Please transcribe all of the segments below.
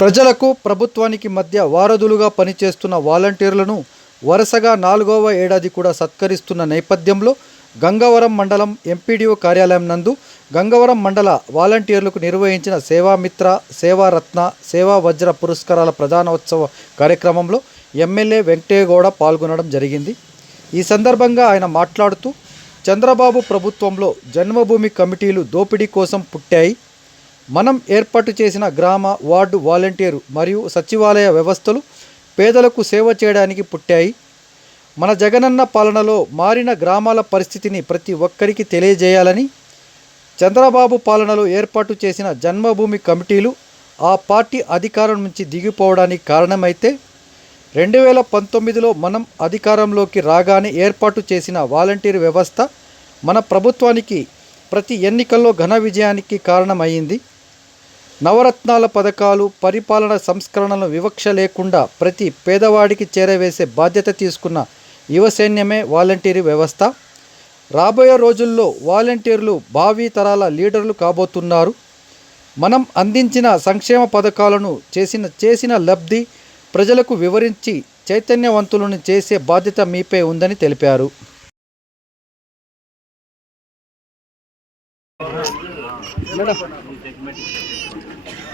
ప్రజలకు ప్రభుత్వానికి మధ్య వారధులుగా పనిచేస్తున్న వాలంటీర్లను వరుసగా నాలుగవ ఏడాది కూడా సత్కరిస్తున్న నేపథ్యంలో గంగవరం మండలం ఎంపీడీఓ కార్యాలయం నందు గంగవరం మండల వాలంటీర్లకు నిర్వహించిన సేవామిత్ర సేవారత్న సేవా వజ్ర పురస్కారాల ప్రధానోత్సవ కార్యక్రమంలో ఎమ్మెల్యే వెంకటేగౌడ పాల్గొనడం జరిగింది. ఈ సందర్భంగా ఆయన మాట్లాడుతూ చంద్రబాబు ప్రభుత్వంలో జన్మభూమి కమిటీలు దోపిడీ కోసం పుట్టాయి. మనం ఏర్పాటు చేసిన గ్రామ వార్డు వాలంటీరు మరియు సచివాలయ వ్యవస్థలు పేదలకు సేవ చేయడానికి పుట్టాయి. మన జగనన్న పాలనలో మారిన గ్రామాల పరిస్థితిని ప్రతి ఒక్కరికి తెలియజేయాలని చంద్రబాబు పాలనలో ఏర్పాటు చేసిన జన్మభూమి కమిటీలు ఆ పార్టీ అధికారం నుంచి దిగిపోవడానికి కారణమైతే రెండు వేల పంతొమ్మిదిలో మనం అధికారంలోకి రాగానే ఏర్పాటు చేసిన వాలంటీర్ వ్యవస్థ మన ప్రభుత్వానికి ప్రతి ఎన్నికల్లో ఘన విజయానికి కారణమైంది. నవరత్నాల పథకాలు పరిపాలన సంస్కరణలు వివక్ష లేకుండా ప్రతి పేదవాడికి చేరవేసే బాధ్యత తీసుకున్న యువసైన్యమే వాలంటీర్ వ్యవస్థ. రాబోయే రోజుల్లో వాలంటీర్లు భావి తరాల లీడర్లు కాబోతున్నారు. మనం అందించిన సంక్షేమ పథకాలను చేసిన చేసిన లబ్ధి ప్రజలకు వివరించి చైతన్యవంతులను చేసే బాధ్యత మీపై ఉందని తెలిపారు. మేడం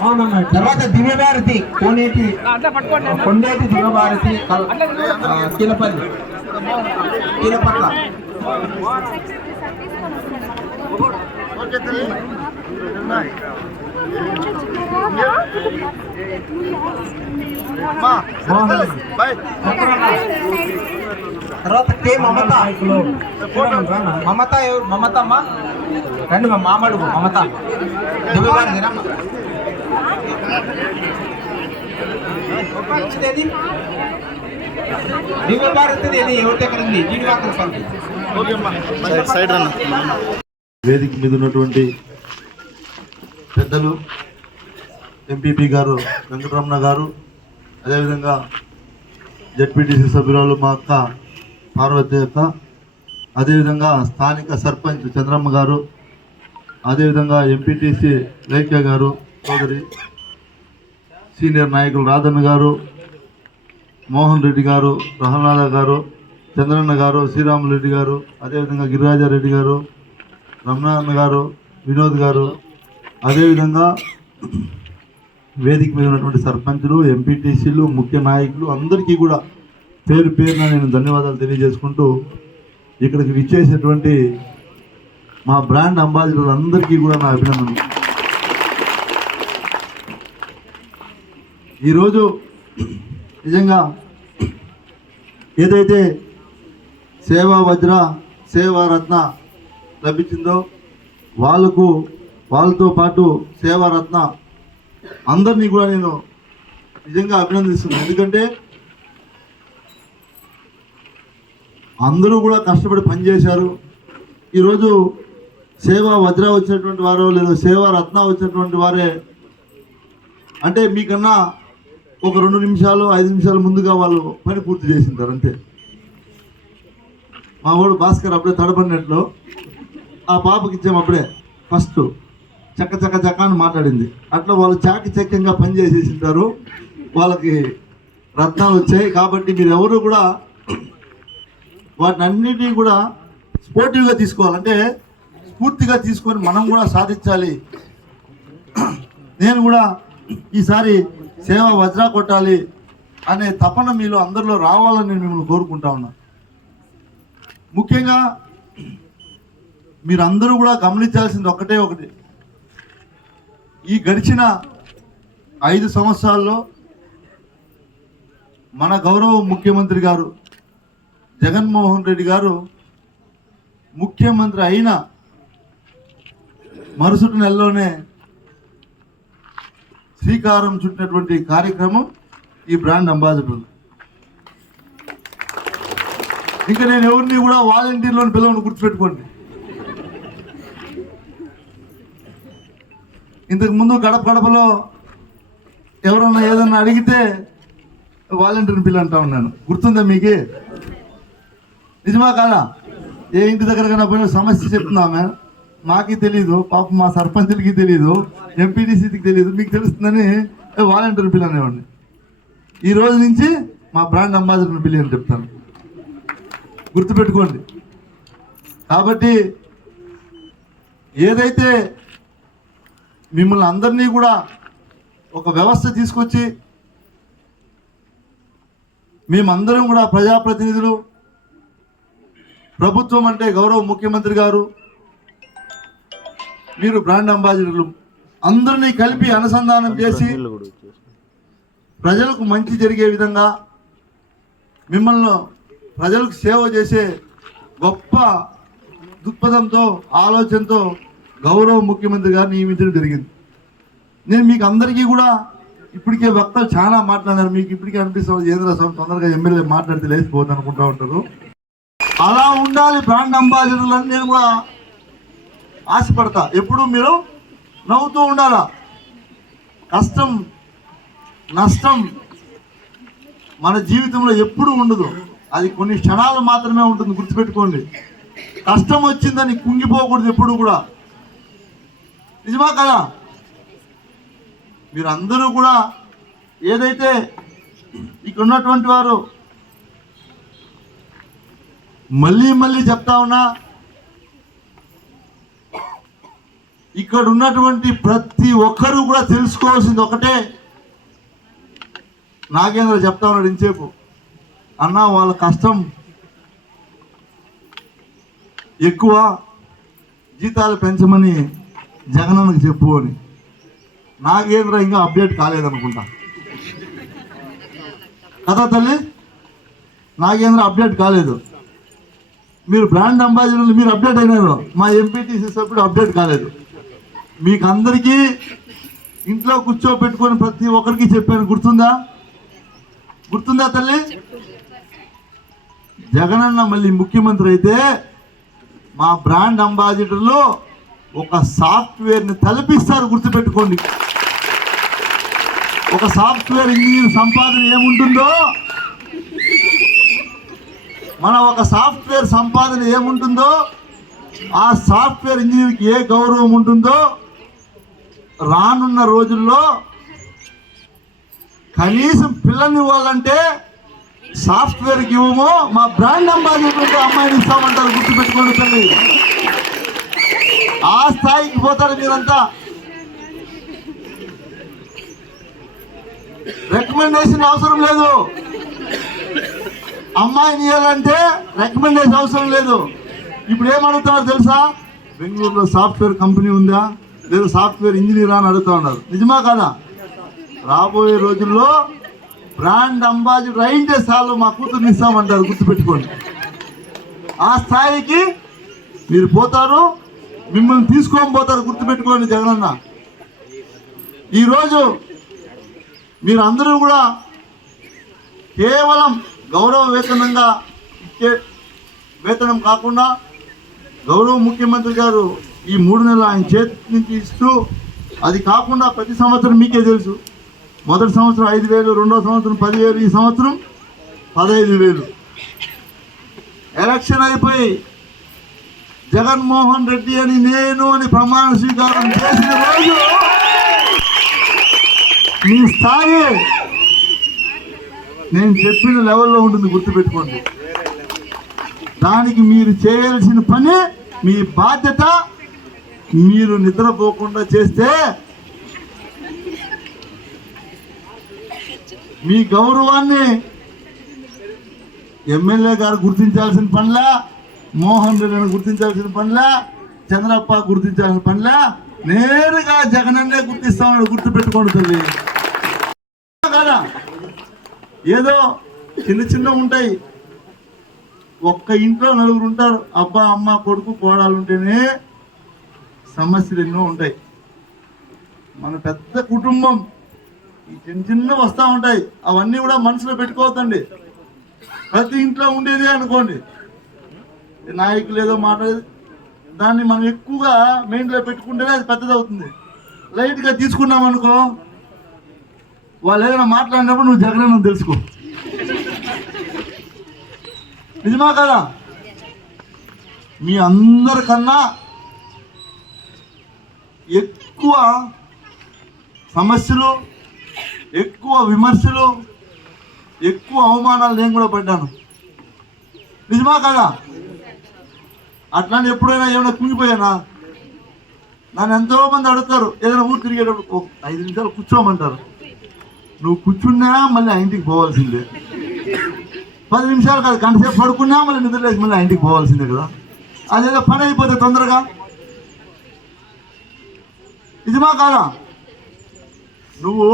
అవునమ్మా తర్వాత దివ్యభారతి కోనేటి కొండేటి దివ్యభారతి కీలపల్లి కీలపట్ల తర్వాత కే మమత. మమత ఎవరు? మమత అమ్మా రండి మా మామడుగు మమత. దివ్యభారతి రమ్మ ఇచ్చేది దివ్యభారతి ఏది ఎవరి దగ్గర ఉంది జీడివాకర పల్లి వేదిక మీద ఉన్నటువంటి పెద్దలు ఎంపీపీ గారు వెంకటరమణ గారు అదేవిధంగా జడ్పీటీసీ సభ్యురాలు మా అక్క పార్వతి అక్క అదేవిధంగా స్థానిక సర్పంచ్ చంద్రమ్మ గారు అదేవిధంగా ఎంపీటీసీ లేఖ్య గారు సోదరి సీనియర్ నాయకులు రాధన్న గారు మోహన్ రెడ్డి గారు రహనాథ గారు చంద్రన్న గారు శ్రీరాములు రెడ్డి గారు అదేవిధంగా గిరిరాజారెడ్డి గారు రమణాన్న గారు వినోద్ గారు అదేవిధంగా వేదిక మీద ఉన్నటువంటి సర్పంచులు ఎంపీటీసీలు ముఖ్య నాయకులు అందరికీ కూడా పేరు పేరున నేను ధన్యవాదాలు తెలియజేసుకుంటూ ఇక్కడికి విచ్చేసినటువంటి మా బ్రాండ్ అంబాసిడర్ అందరికీ కూడా నా అభినందనలు. ఈరోజు నిజంగా ఏదైతే సేవా వజ్ర సేవా రత్న లభించిందో వాళ్ళకు వాళ్ళతో పాటు సేవారత్న అందరినీ కూడా నేను నిజంగా అభినందిస్తున్నాను. ఎందుకంటే అందరూ కూడా కష్టపడి పనిచేశారు. ఈరోజు సేవా వజ్ర వచ్చినటువంటి వారు లేదా సేవా రత్న వచ్చినటువంటి వారే అంటే మీకన్నా ఒక రెండు నిమిషాలు ఐదు నిమిషాలు ముందుగా వాళ్ళు పని పూర్తి చేసింటారు అంతే. మా వాడు భాస్కర్ అప్పుడే తడపడినట్లు. ఆ పాపకి ఇచ్చాము అప్పుడే ఫస్ట్. చక్క చక్క చక్క అని మాట్లాడింది. అట్లా వాళ్ళు చాకచక్యంగా పనిచేసేసింటారు. వాళ్ళకి రత్నాలు వచ్చాయి. కాబట్టి మీరు ఎవరు కూడా వాటిని అన్నిటినీ కూడా స్పోర్టివ్గా తీసుకోవాలంటే స్ఫూర్తిగా తీసుకొని మనం కూడా సాధించాలి. నేను కూడా ఈసారి సేవ వజ్రా కొట్టాలి అనే తపన మీలో అందరిలో రావాలని నేను మిమ్మల్ని కోరుకుంటా ఉన్నా. ముఖ్యంగా మీరందరూ కూడా గమనించాల్సింది ఒకటే ఒకటి. ఈ గడిచిన ఐదు సంవత్సరాల్లో మన గౌరవ ముఖ్యమంత్రి గారు జగన్మోహన్ రెడ్డి గారు ముఖ్యమంత్రి అయిన మరుసటి నెలలోనే శ్రీకారం చుట్టినటువంటి కార్యక్రమం ఈ బ్రాండ్ అంబాసిడర్. ఇంకా నేను ఎవరిని కూడా వాలంటీర్లోని పిల్లలను గుర్తుపెట్టుకోండి. ఇంతకు ముందు గడప గడపలో ఎవరన్నా ఏదన్నా అడిగితే వాలంటీర్ పిల్ల అంటా ఉన్నాను. గుర్తుందా మీకు? నిజమా కాదా? ఏ ఇంటి దగ్గరకైనా పోయిన సమస్య చెప్తున్నామే మాకి తెలీదు పాప మా సర్పంచులకి తెలీదు ఎంపీటీసీకి తెలీదు మీకు తెలుస్తుందని వాలంటీర్ పిల్ల అనేవాడిని. ఈ రోజు నుంచి మా బ్రాండ్ అంబాసిడర్ బిల్ అని చెప్తాను. గుర్తుపెట్టుకోండి. కాబట్టి ఏదైతే మిమ్మల్ని అందరినీ కూడా ఒక వ్యవస్థ తీసుకొచ్చి మేమందరం కూడా ప్రజాప్రతినిధులు ప్రభుత్వం అంటే గౌరవ ముఖ్యమంత్రి గారు మీరు బ్రాండ్ అంబాసిడర్లు అందరినీ కలిపి అనుసంధానం చేసి ప్రజలకు మంచి జరిగే విధంగా మిమ్మల్ని ప్రజలకు సేవ చేసే గొప్ప దృక్పథంతో ఆలోచనతో గౌరవ ముఖ్యమంత్రి గారు నియమించడం జరిగింది. నేను మీకు అందరికీ కూడా ఇప్పటికే వక్తలు చాలా మాట్లాడారు మీకు ఇప్పటికే అనిపిస్తుంది ఏంద్ర స్వామి తొందరగా ఎమ్మెల్యే మాట్లాడితే లేచిపోద్ది అనుకుంటా ఉంటారు. అలా ఉండాలి బ్రాండ్ అంబాసిడర్లు అని నేను కూడా ఆశపడతా. ఎప్పుడు మీరు నవ్వుతూ ఉండాలా? కష్టం నష్టం మన జీవితంలో ఎప్పుడూ ఉండదు. అది కొన్ని క్షణాలు మాత్రమే ఉంటుంది గుర్తుపెట్టుకోండి. కష్టం వచ్చిందని కుంగిపోకూడదు ఎప్పుడు కూడా. నిజమా కదా మీరు అందరూ కూడా ఏదైతే ఇక్కడ ఉన్నటువంటి వారు మళ్ళీ మళ్ళీ చెప్తా ఉన్నా ఇక్కడ ఉన్నటువంటి ప్రతి ఒక్కరూ కూడా తెలుసుకోవాల్సింది ఒకటే. నాగేంద్ర చెప్తా ఉన్నాడు ఇంతసేపు. అన్న వాళ్ళ కష్టం ఎక్కువ జీతాలు పెంచమని జగనన్నకు చెప్పు అని. నాగేంద్ర ఇంకా అప్డేట్ కాలేదనుకుంటా. కదా తల్లి? నాగేంద్ర అప్డేట్ కాలేదు. మీరు బ్రాండ్ అంబాసిడర్లు మీరు అప్డేట్ అయినారు. మా ఎంపీటీసీ సభ్యుడు అప్డేట్ కాలేదు. మీకు అందరికీ ఇంట్లో కూర్చోబెట్టుకొని ప్రతి ఒక్కరికి చెప్పాను. గుర్తుందా? గుర్తుందా తల్లి? జగనన్న మళ్ళీ ముఖ్యమంత్రి అయితే మా బ్రాండ్ అంబాసిడర్లు ఒక సాఫ్ట్వేర్ని తలపిస్తారు గుర్తుపెట్టుకోండి. ఒక సాఫ్ట్వేర్ ఇంజనీర్ సంపాదన ఏముంటుందో? మన ఒక సాఫ్ట్వేర్ సంపాదన ఏముంటుందో? ఆ సాఫ్ట్వేర్ ఇంజనీర్కి ఏ గౌరవం ఉంటుందో? రానున్న రోజుల్లో కనీసం పిల్లల్ని ఇవ్వాలంటే సాఫ్ట్వేర్కి ఇవ్వము. మా బ్రాండ్ అంబాసిడర్ అమ్మాయిని ఇస్తామంటారు గుర్తుపెట్టుకోండి తల్లి. ఆ స్థాయికి పోతారు మీరంతా. రికమెండేషన్ అవసరం లేదు. అమ్మాయిని ఇవ్వాలంటే రికమెండేషన్ అవసరం లేదు. ఇప్పుడు ఏమడుగుతున్నారు తెలుసా? బెంగళూరులో సాఫ్ట్వేర్ కంపెనీ ఉందా? లేదా సాఫ్ట్వేర్ ఇంజనీర్ అని అడుగుతా ఉన్నారు. నిజమా కదా? రాబోయే రోజుల్లో బ్రాండ్ అంబాసిడర్ అయింటే సార్లు మా కూతుర్ని ఇస్తామంటారు. గుర్తుపెట్టుకోండి. ఆ స్థాయికి మీరు పోతారు. మిమ్మల్ని తీసుకొని పోతారు గుర్తుపెట్టుకోండి జగనన్న. ఈరోజు మీరు అందరూ కూడా కేవలం గౌరవ వేతనంగా ఇచ్చే వేతనం కాకుండా గౌరవ ముఖ్యమంత్రి గారు ఈ మూడు నెలలు ఆయన చేతి నుంచి ఇస్తూ అది కాకుండా ప్రతి సంవత్సరం మీకే తెలుసు. మొదటి సంవత్సరం ఐదు వేలు రెండో సంవత్సరం పదివేలు ఈ సంవత్సరం పదహైదు వేలు. ఎలక్షన్ అయిపోయి జగన్మోహన్ రెడ్డి అని నేను అని ప్రమాణ స్వీకారం చేసిన రోజు మీ స్థాయి నేను చెప్పిన లెవెల్లో ఉంటుంది గుర్తుపెట్టుకోండి. దానికి మీరు చేయాల్సిన పని మీ బాధ్యత మీరు నిద్రపోకుండా చేస్తే మీ గౌరవాన్ని ఎమ్మెల్యే గారు గుర్తించాల్సిన పనిలా మోహన్ రెడ్డిని గుర్తించాల్సిన పనిలా చంద్రప్ప గుర్తించాల్సిన పనిలా నేరుగా జగనన్నే గుర్తిస్తామని గుర్తుపెట్టుకోండి తల్లి. కదా? ఏదో చిన్న చిన్న ఉంటాయి. ఒక్క ఇంట్లో నలుగురు ఉంటారు. అబ్బా అమ్మ కొడుకు కోడాలు ఉంటేనే సమస్యలు ఎన్నో ఉంటాయి. మన పెద్ద కుటుంబం ఈ చిన్న చిన్న వస్తూ ఉంటాయి. అవన్నీ కూడా మనసులో పెట్టుకోవద్దండి. ప్రతి ఇంట్లో ఉండేదే అనుకోండి. నాయకులు ఏదో మాట్లాడేది దాన్ని మనం ఎక్కువగా మైండ్లో పెట్టుకుంటేనే అది పెద్దదవుతుంది. లైట్గా తీసుకున్నాం అనుకో వాళ్ళు ఏదైనా మాట్లాడినప్పుడు నువ్వు జగన్ తెలుసుకో. నిజమా కదా? మీ అందరికన్నా ఎక్కువ సమస్యలు ఎక్కువ విమర్శలు ఎక్కువ అవమానాలు నేను కూడా పడ్డాను. నిజమా కదా? అట్లానే ఎప్పుడైనా ఏమైనా కుంగిపోయానా నన్ను ఎంతో మంది అడుగుతారు ఏదైనా ఊరు తిరిగేటప్పుడు ఐదు నిమిషాలు కూర్చోమంటారు. నువ్వు కూర్చున్నా మళ్ళీ ఆ ఇంటికి పోవాల్సిందే. పది నిమిషాలు కాదు గంట సేపు పడుకున్నా మళ్ళీ నిద్రలేసి మళ్ళీ ఆ ఇంటికి పోవాల్సిందే కదా. అదేదో పని అయిపోతే తొందరగా. నిజమా కాదా? నువ్వు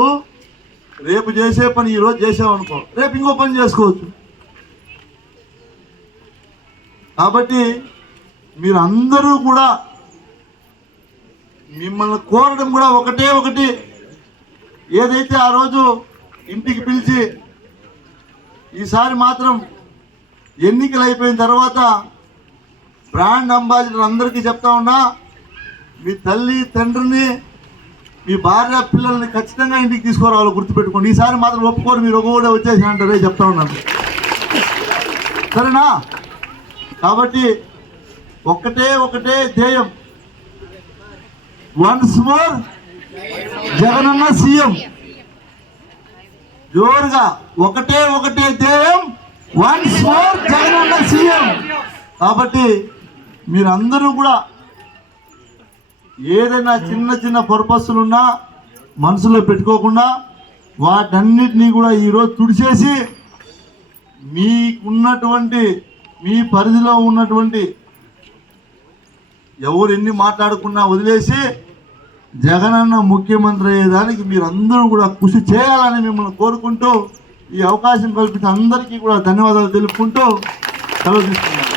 రేపు చేసే పని ఈరోజు చేసావు అనుకో రేపు ఇంకో పని చేసుకోవచ్చు. కాబట్టి మీరు అందరూ కూడా మిమ్మల్ని కోరడం కూడా ఒకటే ఒకటి. ఏదైతే ఆ రోజు ఇంటికి పిలిచి ఈసారి మాత్రం ఎన్నికలు అయిపోయిన తర్వాత బ్రాండ్ అంబాసిడర్ అందరికీ చెప్తా ఉన్నా మీ తల్లి తండ్రిని మీ భార్య పిల్లల్ని ఖచ్చితంగా ఇంటికి తీసుకురావాలి గుర్తుపెట్టుకోండి. ఈసారి మాత్రం ఒప్పుకోరు మీరు ఒక కూడా వచ్చేసి అంటారే చెప్తా ఉన్నాను. సరేనా? కాబట్టి ఒకటే ఒకటే ధ్యేయం. వన్స్ మోర్ జగనన్న సీఎం. జోరుగా ఒకటే ఒకటే ధ్యేయం వన్స్ మోర్ జగనన్న సీఎం. కాబట్టి మీరందరూ కూడా ఏదైనా చిన్న చిన్న పర్పస్లు ఉన్నా మనసులో పెట్టుకోకుండా వాటన్నిటినీ కూడా ఈరోజు తుడిచేసి మీకున్నటువంటి మీ పరిధిలో ఉన్నటువంటి ఎవరు ఎన్ని మాట్లాడుకున్నా వదిలేసి జగనన్న ముఖ్యమంత్రి అయ్యేదానికి మీరందరూ కూడా కృషి చేయాలని మిమ్మల్ని కోరుకుంటూ ఈ అవకాశం కల్పించిన అందరికీ కూడా ధన్యవాదాలు తెలుపుకుంటూ సెలవు తీసుకున్నాను.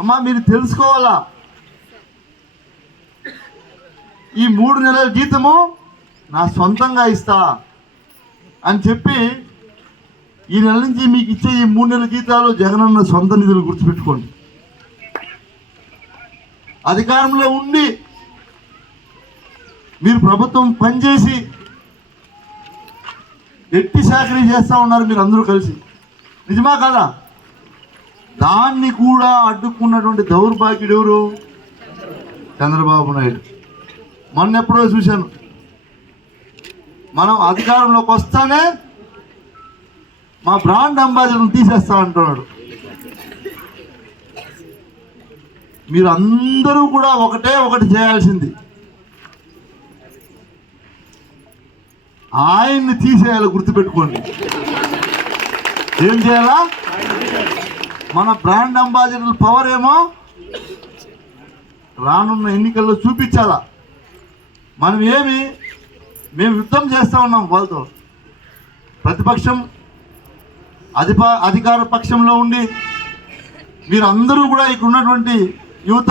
అమ్మా మీరు తెలుసుకోవాలా? ఈ మూడు నెలల జీతము నా సొంతంగా ఇస్తా అని చెప్పి ఈ నెల నుంచి మీకు ఇచ్చే ఈ మూడు నెలల జీతాలు జగనన్న సొంత నిధులు గుర్తుపెట్టుకోండి. అధికారంలో ఉండి మీరు ప్రభుత్వం పనిచేసి ఎట్టి సాకరీ చేస్తూ ఉన్నారు మీరు అందరూ కలిసి. నిజమా కదా? దాన్ని కూడా అడ్డుకున్నటువంటి దౌర్భాగ్యుడు ఎవరు? చంద్రబాబు నాయుడు. మొన్న ఎప్పుడో చూశాను. మనం అధికారంలోకి వస్తానే మా బ్రాండ్ అంబాసిడర్ని తీసేస్తా అంటున్నాడు. మీరు అందరూ కూడా ఒకటే ఒకటి చేయాల్సింది. ఆయన్ని తీసేయాలి గుర్తుపెట్టుకోండి. ఏం చేయాలా? మన బ్రాండ్ అంబాసిడర్ పవర్ ఏమో రానున్న ఎన్నికల్లో చూపించాలా? మనం ఏమి మేము యుద్ధం చేస్తూ ఉన్నాం వాళ్ళతో. ప్రతిపక్షం అధిప అధికార పక్షంలో ఉండి మీరందరూ కూడా ఇక్కడ ఉన్నటువంటి యువత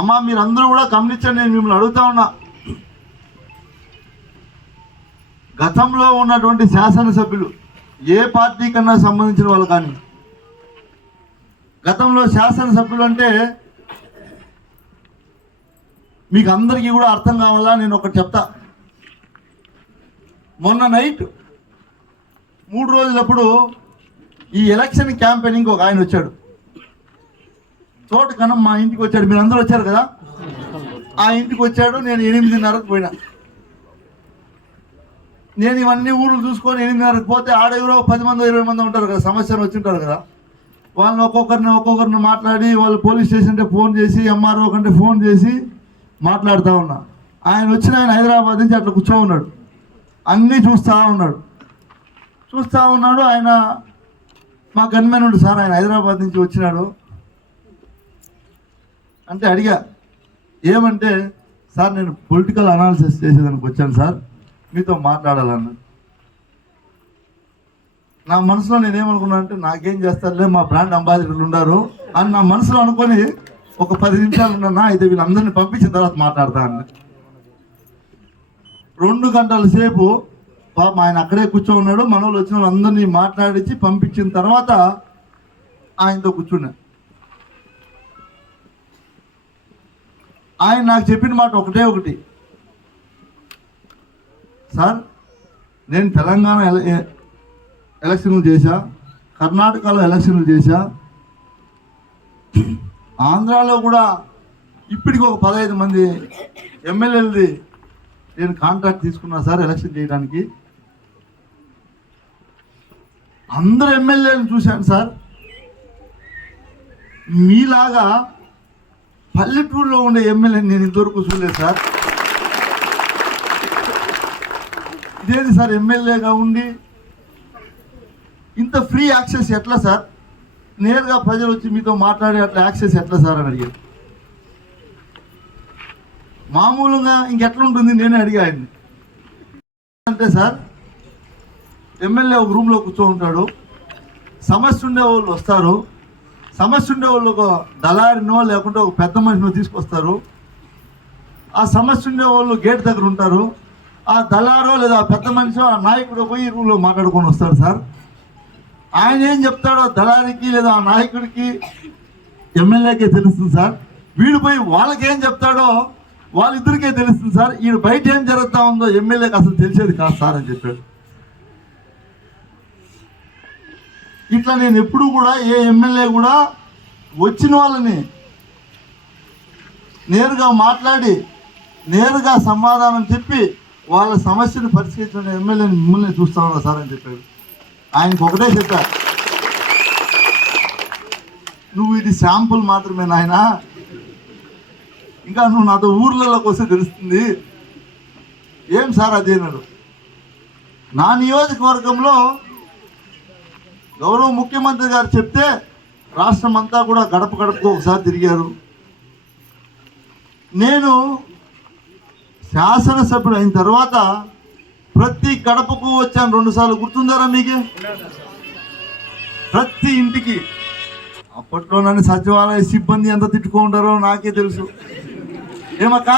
అమ్మ మీరందరూ కూడా గమనించండి నేను మిమ్మల్ని అడుగుతా ఉన్నా. గతంలో ఉన్నటువంటి శాసనసభ్యులు ఏ పార్టీ కన్నా సంబంధించిన వాళ్ళు కానీ గతంలో శాసనసభ్యులు అంటే మీకు అందరికీ కూడా అర్థం కావాలా? నేను ఒకటి చెప్తా. మొన్న నైట్ మూడు రోజులప్పుడు ఈ ఎలక్షన్ క్యాంపెయినింగ్ ఒక ఆయన వచ్చాడు. చోట కనం మా ఇంటికి వచ్చాడు. మీరు అందరూ వచ్చారు కదా? ఆ ఇంటికి వచ్చాడు. నేను ఎనిమిదిన్నరకు పోయినా. నేను ఇవన్నీ ఊర్లు చూసుకొని ఎనిమిదిన్నరకు పోతే ఆడ ఎవరో పది మంది ఇరవై మంది ఉంటారు కదా సమస్యలు వచ్చి ఉంటారు కదా. వాళ్ళని ఒక్కొక్కరిని ఒక్కొక్కరిని మాట్లాడి వాళ్ళు పోలీస్ స్టేషన్కి ఫోన్ చేసి ఎంఆర్ఓ కంటే ఫోన్ చేసి మాట్లాడుతూ ఉన్నా. ఆయన వచ్చిన ఆయన హైదరాబాద్ నుంచి అట్లా కూర్చో ఉన్నాడు. అన్నీ చూస్తూ ఉన్నాడు. చూస్తూ ఉన్నాడు. ఆయన మా గన్మెన్ ఉండు సార్ ఆయన హైదరాబాద్ నుంచి వచ్చినాడు. అంటే అడిగా ఏమంటే సార్ నేను పొలిటికల్ అనాలిసిస్ చేసేదానికి వచ్చాను సార్ మీతో మాట్లాడాలన్నా. నా మనసులో నేనేమనుకున్నా అంటే నాకేం చేస్తారులే మా బ్రాండ్ అంబాసిడర్లు ఉన్నారు అని నా మనసులో అనుకొని ఒక పది నిమిషాలు ఉన్నా అయితే వీళ్ళందరినీ పంపించిన తర్వాత మాట్లాడతా అన్న. రెండు గంటల సేపు పాపం ఆయన అక్కడే కూర్చో ఉన్నాడు మన వాళ్ళు వచ్చిన వాళ్ళందరినీ మాట్లాడించి పంపించిన తర్వాత ఆయనతో కూర్చున్నాను ఆయన నాకు చెప్పిన మాట ఒకటే ఒకటి. సార్ నేను తెలంగాణ ఎల- ఎ- ఎలక్షన్లు చేశా కర్ణాటకలో ఎలక్షన్లు చేశా. ఆంధ్రాలో కూడా ఇప్పటికి ఒక పదహైదు మంది ఎమ్మెల్యేలది నేను కాంట్రాక్ట్ తీసుకున్నా సార్ ఎలక్షన్ చేయడానికి. అందరు ఎమ్మెల్యేలను చూశాను సార్. మీలాగా పల్లెటూరులో ఉండే ఎమ్మెల్యే నేను ఇంతవరకు చూడలేదు సార్. ఇదేంటి సార్ ఎమ్మెల్యేగా ఉండి ఇంత ఫ్రీ యాక్సెస్ ఎట్లా సార్? నేరుగా ప్రజలు వచ్చి మీతో మాట్లాడే అట్లా యాక్సెస్ ఎట్లా సార్ అని అడిగారు. మామూలుగా ఇంకెట్లా ఉంటుంది నేనే అడిగా ఆయన్ని. అంటే సార్ ఎమ్మెల్యే ఒక రూమ్లో కూర్చో ఉంటాడు. సమస్య ఉండే వాళ్ళు వస్తారు. సమస్య ఉండే వాళ్ళు ఒక దళారినో లేకుంటే ఒక పెద్ద మనిషినో తీసుకొస్తారు. ఆ సమస్య ఉండే వాళ్ళు గేట్ దగ్గర ఉంటారు. ఆ దళారో లేదా ఆ పెద్ద మనిషి ఆ నాయకుడు పోయి రూమ్లో మాట్లాడుకొని వస్తాడు సార్. ఆయన ఏం చెప్తాడో దళారికి లేదా ఆ నాయకుడికి ఎమ్మెల్యేకే తెలుస్తుంది సార్. వీడు పోయి వాళ్ళకేం చెప్తాడో వాళ్ళిద్దరికే తెలుస్తుంది సార్. ఈడు బయట ఏం జరుగుతా ఉందో ఎమ్మెల్యేకి అసలు తెలిసేది కాదు సార్ అని చెప్పాడు. ఇట్లా నేను ఎప్పుడు కూడా ఏ ఎమ్మెల్యే కూడా వచ్చిన వాళ్ళని నేరుగా మాట్లాడి నేరుగా సమాధానం చెప్పి వాళ్ళ సమస్యను పరిష్కరించిన ఎమ్మెల్యేని మిమ్మల్ని చూస్తా ఉన్నా సార్ అని చెప్పాడు. ఆయనకు ఒకటే చెప్పా నువ్వు ఇది శాంపుల్ మాత్రమే నాయన. ఇంకా నువ్వు నాతో ఊర్లలోకి వస్తే తెలుస్తుంది ఏం సార్ అదేనాడు అన్నాడు. నా నియోజకవర్గంలో గౌరవ ముఖ్యమంత్రి గారు చెప్తే రాష్ట్రం అంతా కూడా గడప గడపకు ఒకసారి తిరిగారు. నేను శాసనసభ్యుడు అయిన తర్వాత ప్రతి గడపకు వచ్చాను. రెండుసార్లు గుర్తుందారా మీకు? ప్రతి ఇంటికి. అప్పట్లో నన్ను సచివాలయ సిబ్బంది ఎంత తిట్టుకుంటారో నాకే తెలుసు. ఏమక్క?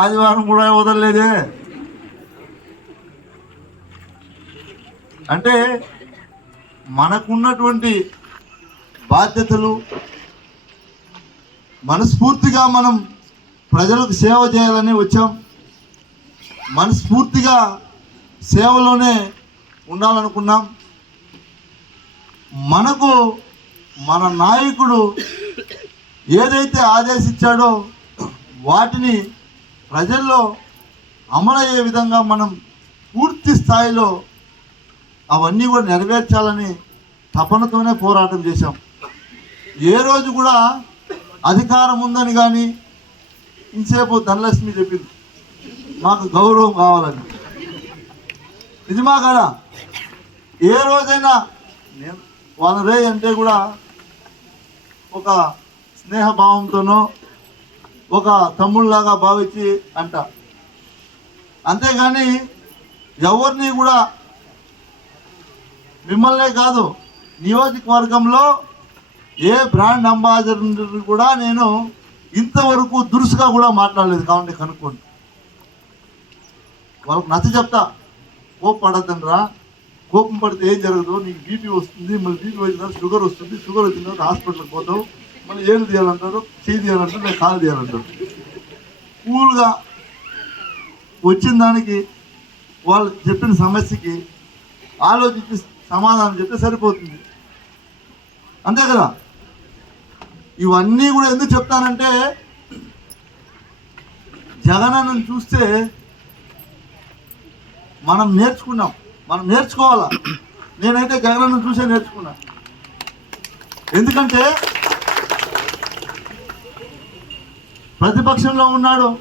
ఆదివారం కూడా వదలలేదే. అంటే మనకున్నటువంటి బాధ్యతలు మనస్ఫూర్తిగా మనం ప్రజలకు సేవ చేయాలని వచ్చాం. మనస్ఫూర్తిగా సేవలోనే ఉండాలనుకున్నాం. మనకు మన నాయకుడు ఏదైతే ఆదేశించాడో వాటిని ప్రజల్లో అమలయ్యే విధంగా మనం పూర్తి స్థాయిలో అవన్నీ కూడా నెరవేర్చాలని తపనతోనే పోరాటం చేశాం. ఏ రోజు కూడా అధికారం ఉందని కానీ ఇంతసేపు ధనలక్ష్మి చెప్పింది. మాకు గౌరవం కావాలని. నిజమా కదా? ఏ రోజైనా నేను వాళ్ళ రే అంటే కూడా ఒక స్నేహభావంతోనో ఒక తమ్ముళ్ళలాగా భావించి అంట. అంతేగాని ఎవరిని కూడా మిమ్మల్నే కాదు నియోజకవర్గంలో ఏ బ్రాండ్ అంబాసిడర్ కూడా నేను ఇంతవరకు దురుసుగా కూడా మాట్లాడలేదు. కాబట్టి కనుక్కోండి. వాళ్ళకి నచ్చ చెప్తా. కోపం కోపం పడితే ఏం జరగదు. నీకు బీపీ వస్తుంది మళ్ళీ బీపీ వచ్చిన షుగర్ వస్తుంది షుగర్ వచ్చిన తర్వాత హాస్పిటల్కి పోతావు. మళ్ళీ ఏళ్ళు తీయాలంటారు చేయి తీయాలంటారు నేను కాలు తీయాలంటారు. కూల్గా వచ్చిన దానికి వాళ్ళు చెప్పిన సమస్యకి ఆలోచించి సమాధానం చెప్తే సరిపోతుంది. అంతే కదా? ఇవన్నీ కూడా ఎందుకు చెప్తానంటే జగనన్నను చూస్తే మనం నేర్చుకున్నాం. మనం నేర్చుకోవాలా? నేనైతే జగనన్న చూసే నేర్చుకున్నా. ఎందుకంటే ప్రతిపక్షంలో ఉన్నాడు.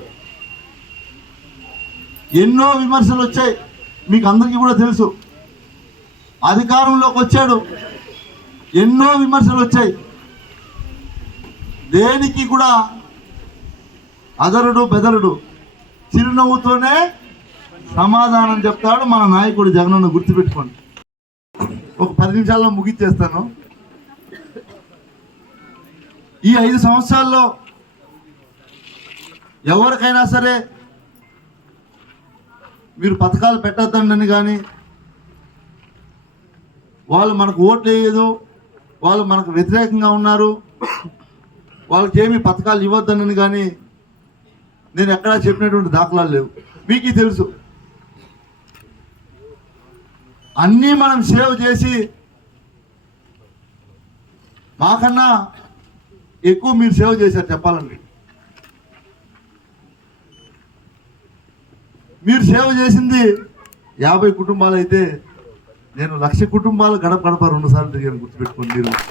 ఎన్నో విమర్శలు వచ్చాయి. మీకు అందరికీ కూడా తెలుసు. అధికారంలోకి వచ్చాడు. ఎన్నో విమర్శలు వచ్చాయి. దేనికి కూడా అదరుడు బెదరుడు. చిరునవ్వుతోనే సమాధానం చెప్తాడు మన నాయకుడు జగనన్న గుర్తుపెట్టుకోండి. ఒక పది నిమిషాల్లో ముగిచ్చేస్తాను. ఈ ఐదు సంవత్సరాల్లో ఎవరికైనా సరే మీరు పథకాలు పెట్టద్దండి కానీ వాళ్ళు మనకు ఓట్లు వేయదు వాళ్ళు మనకు వ్యతిరేకంగా ఉన్నారు. వాళ్ళకి ఏమి పథకాలు ఇవ్వద్దనని కానీ నేను ఎక్కడా చెప్పినటువంటి దాఖలాలు లేవు. మీకు తెలుసు. అన్నీ మనం సేవ్ చేసి మాకన్నా ఎక్కువ మీరు సేవ్ చేశారు చెప్పాలండి. మీరు సేవ చేసింది యాభై కుటుంబాలు అయితే నేను లక్ష కుటుంబాలు గడప గడప రెండుసార్లు తిరిగాను గుర్తుపెట్టుకోండి మీరు.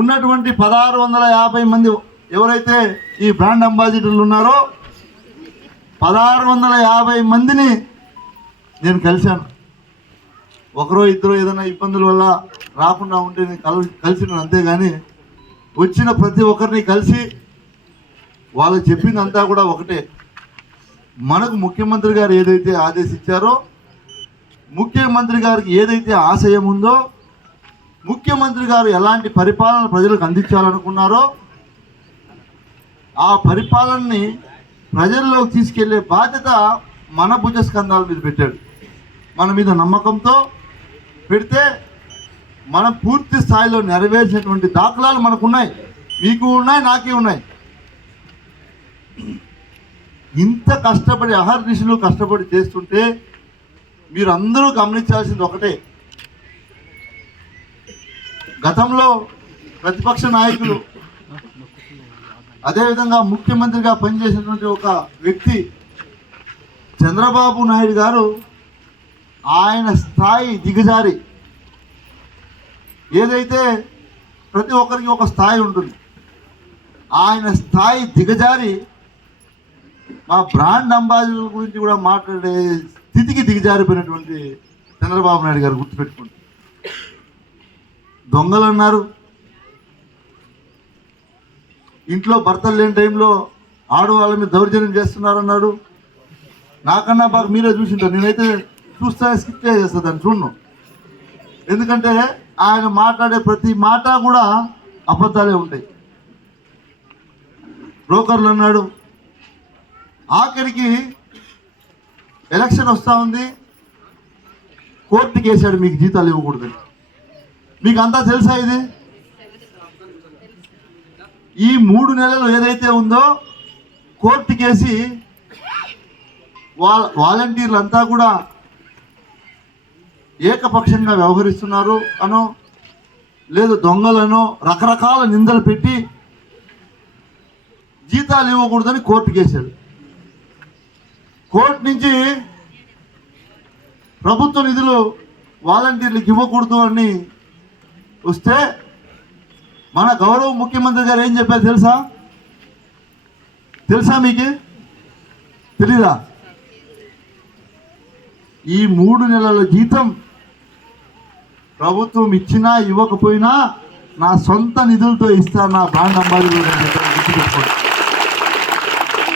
ఉన్నటువంటి పదహారు వందల యాభై మంది ఎవరైతే ఈ బ్రాండ్ అంబాసిడర్లు ఉన్నారో పదహారు వందల యాభై మందిని నేను కలిశాను. ఒకరో ఇద్దరు ఏదైనా ఇబ్బందుల వల్ల రాకుండా ఉంటే నేను కల కలిసిన అంతేగాని వచ్చిన ప్రతి ఒక్కరిని కలిసి వాళ్ళు చెప్పిందంతా కూడా ఒకటే. మనకు ముఖ్యమంత్రి గారు ఏదైతే ఆదేశించారో ముఖ్యమంత్రి గారికి ఏదైతే ఆశయం ఉందో ముఖ్యమంత్రి గారు ఎలాంటి పరిపాలన ప్రజలకు అందించాలనుకున్నారో ఆ పరిపాలనని ప్రజల్లోకి తీసుకెళ్ళే బాధ్యత మన భుజస్కంధాల మీద పెట్టాడు. మన మీద నమ్మకంతో పెడితే మనం పూర్తి స్థాయిలో నెరవేర్చినటువంటి దాఖలాలు మనకు ఉన్నాయి మీకు ఉన్నాయి నాకే ఉన్నాయి. ఇంత కష్టపడి అహర్నిశలు కష్టపడి చేస్తుంటే మీరు అందరూ గమనించాల్సింది ఒకటే. గతంలో ప్రతిపక్ష నాయకులు అదేవిధంగా ముఖ్యమంత్రిగా పనిచేసినటువంటి ఒక వ్యక్తి చంద్రబాబు నాయుడు గారు ఆయన స్థాయి దిగజారి. ఏదైతే ప్రతి ఒక్కరికి ఒక స్థాయి ఉంటుంది ఆయన స్థాయి దిగజారి మా బ్రాండ్ అంబాసిడర్ గురించి కూడా మాట్లాడే స్థితికి దిగజారిపోయినటువంటి చంద్రబాబు నాయుడు గారు గుర్తుపెట్టుకోండి. దొంగలు అన్నారు. ఇంట్లో భర్తలు లేని టైంలో ఆడవాళ్ళ మీద దౌర్జన్యం చేస్తున్నారన్నాడు. నాకన్నా బాగా మీరే చూసింటారు. నేనైతే చూస్తా స్కిప్ చేసేస్తా దాన్ని చూడను. ఎందుకంటే ఆయన మాట్లాడే ప్రతి మాట కూడా అబద్ధాలే ఉంటాయి. బ్రోకర్లు అన్నాడు. ఆఖరికి ఎలక్షన్ వస్తూ ఉంది. కోర్టుకి వేసాడు మీకు జీతాలు ఇవ్వకూడదని. మీకు అంతా తెలుసా ఇది? ఈ మూడు నెలలు ఏదైతే ఉందో కోర్టు కేసి వాళ్ళ వాలంటీర్లు అంతా కూడా ఏకపక్షంగా వ్యవహరిస్తున్నారు అనో లేదు దొంగలనో రకరకాల నిందలు పెట్టి జీతాలు ఇవ్వకూడదని కోర్టు కేసాడు కోర్టు నుంచి ప్రభుత్వ నిధులు వాలంటీర్లకు ఇవ్వకూడదు అని వస్తే మన గౌరవ ముఖ్యమంత్రి గారు ఏం చెప్పారు తెలుసా? తెలుసా మీకు? తెలీదా? ఈ మూడు నెలల జీతం ప్రభుత్వం ఇచ్చినా ఇవ్వకపోయినా నా సొంత నిధులతో ఇస్తా నా బాండ్ అంబాసిడర్ గుర్తుపెట్టుకోండి.